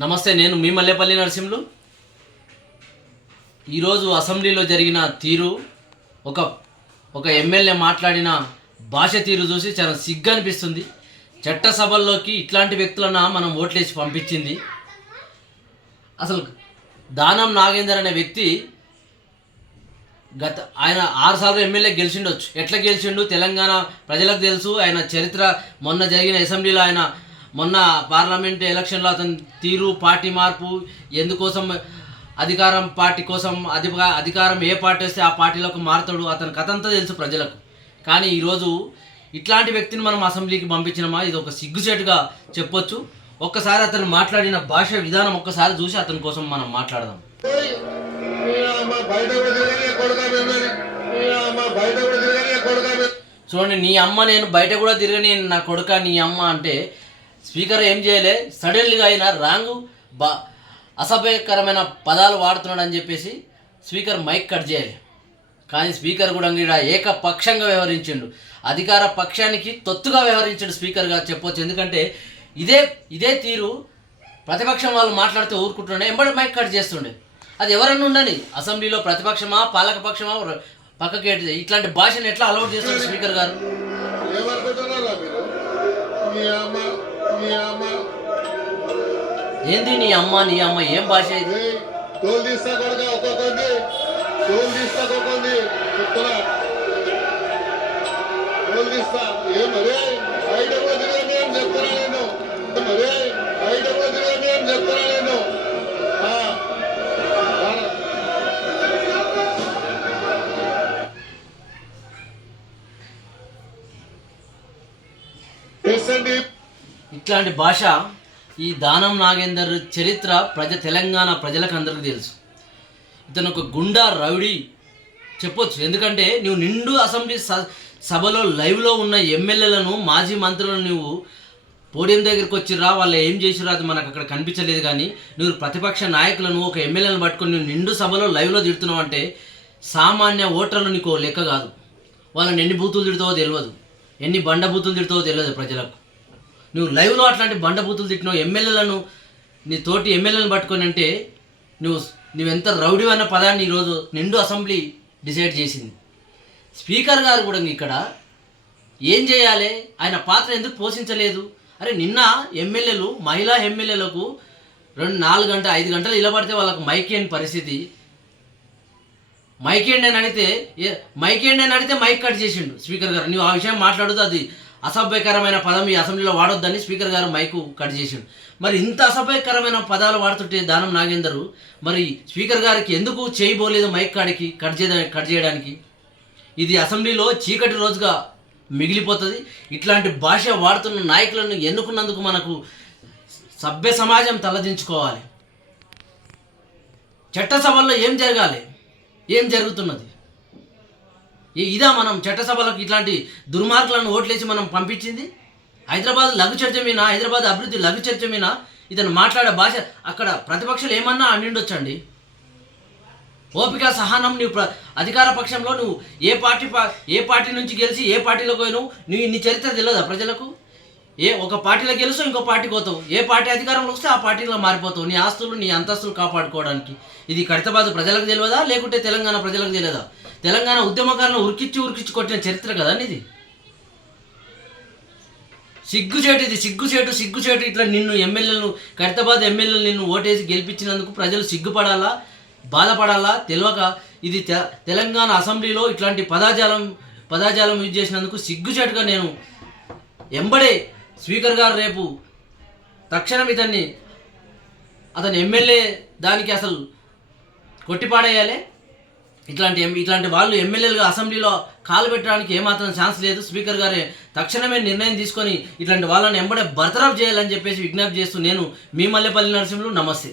నమస్తే, నేను మీ మల్లేపల్లి నరసింహులు. ఈరోజు అసెంబ్లీలో జరిగిన తీరు, ఒక ఒక ఎమ్మెల్యే మాట్లాడిన భాష తీరు చూసి చాలా సిగ్గు అనిపిస్తుంది. చట్టసభల్లోకి ఇట్లాంటి వ్యక్తులను మనం ఓట్లేసి పంపించింది. అసలు దానం నాగేందర్ అనే వ్యక్తి ఆయన 6 సార్లు ఎమ్మెల్యే గెలిచిండొచ్చు. ఎట్లా గెలిచిండు తెలంగాణ ప్రజలకు తెలుసు. ఆయన చరిత్ర, మొన్న జరిగిన అసెంబ్లీలో మొన్న పార్లమెంట్ ఎలక్షన్లో అతని తీరు, పార్టీ మార్పు, ఎందుకోసం అధికారం, పార్టీ కోసం అధికారం ఏ పార్టీ వస్తే ఆ పార్టీలోకి మారుతాడు, అతని కథ అంతా తెలుసు ప్రజలకు. కానీ ఈరోజు ఇట్లాంటి వ్యక్తిని మనం అసెంబ్లీకి పంపించినమా, ఇది ఒక సిగ్గుచేటుగా చెప్పొచ్చు. ఒక్కసారి అతను మాట్లాడిన భాష విధానం ఒక్కసారి చూసి అతని కోసం మనం మాట్లాడదాం. చూడండి, నీ అమ్మ నేను బయట కూడా తిరగని నా కొడుక నీ అమ్మ అంటే స్పీకర్ ఏం చేయలే, సడన్లీగా అయినా రాంగు అసభ్యకరమైన పదాలు వాడుతున్నాడు అని చెప్పేసి స్పీకర్ మైక్ కట్ చేయాలి. కానీ స్పీకర్ కూడా ఇక్కడ ఏకపక్షంగా వ్యవహరించిండు, అధికార పక్షానికి తొత్తుగా వ్యవహరించాడు స్పీకర్గా చెప్పొచ్చు. ఎందుకంటే ఇదే తీరు ప్రతిపక్షం వాళ్ళు మాట్లాడితే ఊరుకుంటుండే, ఎంబడి మైక్ కట్ చేస్తుండే. అది ఎవరన్నా ఉండని, అసెంబ్లీలో ప్రతిపక్షమా పాలకపక్షమా పక్కకి ఇట్లాంటి భాషను ఎట్లా అలౌట్ చేస్తారు స్పీకర్ గారు? ఏంది నీ అమ్మ ఏం భాష ఇది? ఇట్లాంటి భాష ఈ దానం నాగేందర్ చరిత్ర తెలంగాణ ప్రజలకు అందరికీ తెలుసు. ఇతను ఒక గుండా రౌడీ చెప్పొచ్చు. ఎందుకంటే నువ్వు నిండు అసెంబ్లీ సభలో లైవ్లో ఉన్న ఎమ్మెల్యేలను, మాజీ మంత్రులను నువ్వు పోడియం దగ్గరికి వచ్చిర్రా, వాళ్ళు ఏం చేసిర్రా అది మనకు అక్కడ కనిపించలేదు. కానీ నువ్వు ప్రతిపక్ష నాయకులను, ఒక ఎమ్మెల్యేలను పట్టుకొని నువ్వు నిండు సభలో లైవ్లో తిడుతున్నావు అంటే సామాన్య ఓటర్లు నీకు లెక్క కాదు. వాళ్ళని ఎన్ని బూతులు తిడతావో తెలియదు, ఎన్ని బండ బూతులు తిడతావో తెలియదు ప్రజలకు. నువ్వు లైవ్లో అట్లాంటి బండబూతులు తిట్టినావు ఎమ్మెల్యేలను, నీ తోటి ఎమ్మెల్యేలను పట్టుకొని అంటే నువ్వెంత రౌడీ అన్న పదాన్ని ఈరోజు నిండు అసెంబ్లీ డిసైడ్ చేసింది. స్పీకర్ గారు కూడా ఇక్కడ ఏం చేయాలి, ఆయన పాత్ర ఎందుకు పోషించలేదు? అరే నిన్న ఎమ్మెల్యేలు, మహిళా ఎమ్మెల్యేలకు 4 గంటలు 5 గంటలు నిలబడితే వాళ్ళకు మైకేండి పరిస్థితి. మైకేండి అని అడిగితే మైక్ కట్ చేసిండు స్పీకర్ గారు. నువ్వు ఆ విషయం మాట్లాడుతూ అది అసభ్యకరమైన పదం ఈ అసెంబ్లీలో వాడొద్దని స్పీకర్ గారు మైకు కట్ చేసిండు. మరి ఇంత అసభ్యకరమైన పదాలు వాడుతుంటే దానం నాగేందరు మరి స్పీకర్ గారికి ఎందుకు చేయబోలేదు మైక్ కాడికి కట్ చేయడానికి? ఇది అసెంబ్లీలో చీకటి రోజుగా మిగిలిపోతుంది. ఇట్లాంటి భాష వాడుతున్న నాయకులను ఎన్నుకున్నందుకు మనకు సభ్య సమాజం తలదించుకోవాలి. చట్టసభల్లో ఏం జరగాలి, ఏం జరుగుతున్నది? ఇదా మనం చట్టసభలకు ఇట్లాంటి దుర్మార్గులను ఓట్లేసి మనం పంపించింది? హైదరాబాద్ లఘు చర్చ మీద, హైదరాబాద్ అభివృద్ధి లఘు చర్చ మీద ఇతను మాట్లాడే భాష అక్కడ ప్రతిపక్షాలు ఏమన్నా అండిండొచ్చండి. ఓపిక సహనం, నువ్వు అధికార పక్షంలో నువ్వు ఏ పార్టీ నుంచి గెలిచి ఏ పార్టీలోకి పోయినావు, నువ్వు నీ చరిత్ర తెలియదా ప్రజలకు? ఒక పార్టీలో గెలుసు ఇంకో పార్టీకి పోతావు, ఏ పార్టీ అధికారంలో వస్తే ఆ పార్టీలో మారిపోతావు నీ ఆస్తులు నీ అంతస్తులు కాపాడుకోవడానికి. ఇది ఖైరతాబాద్ ప్రజలకు తెలియదా, లేకుంటే తెలంగాణ ప్రజలకు తెలియదా? తెలంగాణ ఉద్యమకారులను ఉరికిచ్చి కొట్టిన చరిత్ర కదా ఇది. సిగ్గుచేటు ఇట్లా నిన్ను ఎమ్మెల్యేలను, ఖైరతాబాద్ ఎమ్మెల్యేలు నిన్ను ఓటేసి గెలిపించినందుకు ప్రజలు సిగ్గుపడాలా, బాధపడాలా తెలియక ఇది తెలంగాణ అసెంబ్లీలో ఇట్లాంటి పదాజాలం యూజ్ చేసినందుకు సిగ్గుచేటుగా నేను ఎంబడే స్పీకర్ గారు రేపు తక్షణం అతని ఎమ్మెల్యే దానికి అసలు కొట్టిపాడేయాలి. ఇట్లాంటి వాళ్ళు ఎమ్మెల్యేలుగా అసెంబ్లీలో కాలు పెట్టడానికి ఏమాత్రం ఛాన్స్ లేదు. స్పీకర్ గారే తక్షణమే నిర్ణయం తీసుకొని ఇట్లాంటి వాళ్ళని ఎంబడే బర్తరఫ్ చేయాలని చెప్పేసి విజ్ఞప్తి చేస్తూ నేను మీ మల్లేపల్లి నరసింహులు. నమస్తే.